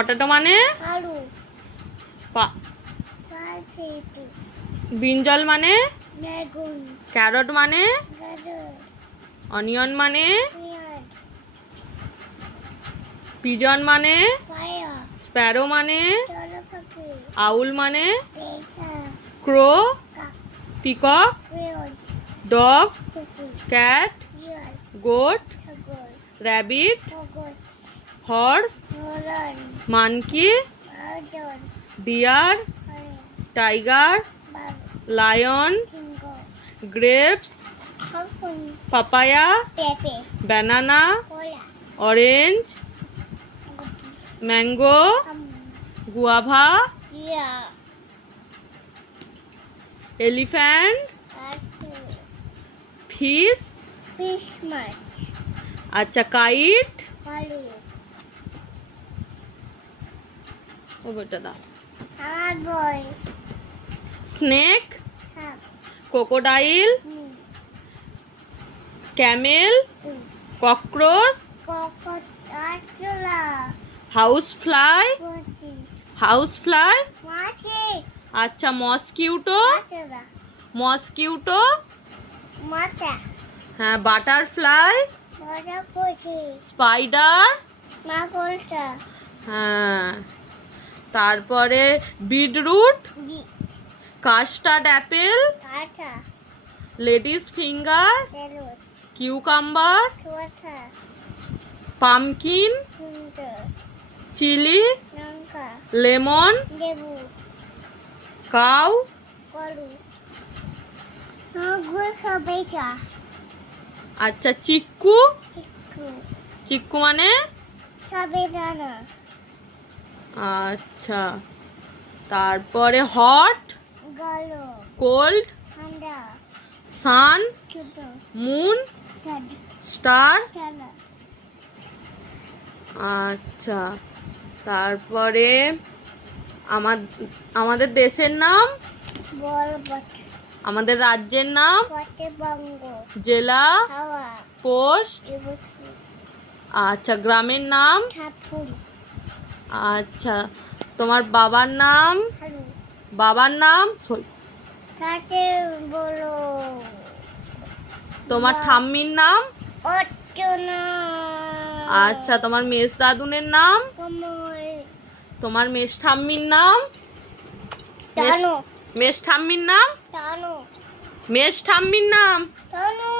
potato মানে আলু, brinjal মানে বেগুন, ক্যারট মানে গাজর, অনিয়ন মানে পেঁয়াজ, পিজন মানে পায়া, স্প্যারো মানে জলপাখি, আউল মানে পেঁচা, ক্রো কাক, পিকক ক্রেয়ন, ডগ কুকুর, ক্যাট শিয়াল, গোট ছাগল, র্যাবিট কাগজ, হর্স হরণ, মানকি বাদর, ডিয়ার হরিণ, টাইগার বাঘ, লায়ন সিংহ, গ্রেপস খরগোশ, পাপায়া পেঁপে, ব্যানানা কলা, অরেঞ্জ ম্যাঙ্গো আম, গুয়াভা জিয়া, এলিফ্যান্ট কাশু, ফিশ ফিশ মাছ, আচ্ছা কাইট কালি, ও বইটা দাও আমার বই, স্নেক সাপ, ক্রোকোডাইল ক্যামেল ককরোচ ককটাচুলা, হাউস ফ্লাই মাছি, হাউস ফ্লাই মাছি, আচ্ছা মসকিউটো মাছরা, মসকিউটো মাছা, হ্যাঁ বাটারফ্লাই মজা পুছি, স্পাইডার মাকড়সা, হ্যাঁ তারপরে বিটরুট বিট, কাস্টার্ড অ্যাপেল কাঁচা, লেডিস ফিঙ্গার তেলুচ, কিউকাম্বার শসা, পামকিন সুন্দর, চিলি লঙ্কা, লেমন লেবু, কাউ কলু, গুল সবেচা, আচ্ছা চিক্কু চিকু, চিক্কু মানে সবেদানা, আচ্ছা তারপরে হট গালো, কোল্ড ঠান্ডা, সান ছোট, মুন চাঁদ, স্টার খেলা, আচ্ছা তারপরে আমাদের দেশের নাম বড় বট, আমাদের রাজ্যের নাম পশ্চিমবঙ্গ, জেলা হাওয়া, পোস্ট এবছর, আচ্ছা গ্রামের নাম ঠাকুর, আচ্ছা তোমার বাবার নাম হালু, বাবার নাম তাতে বলো, তোমার ঠাম্মির নাম অর্চনা, আচ্ছা তোমার মেজ দাদুনের নাম কমল, তোমার মেজ ঠাম্মির নাম টানো, মেজ ঠাম্মির নাম টানো, মেজ ঠাম্মির নাম টানো,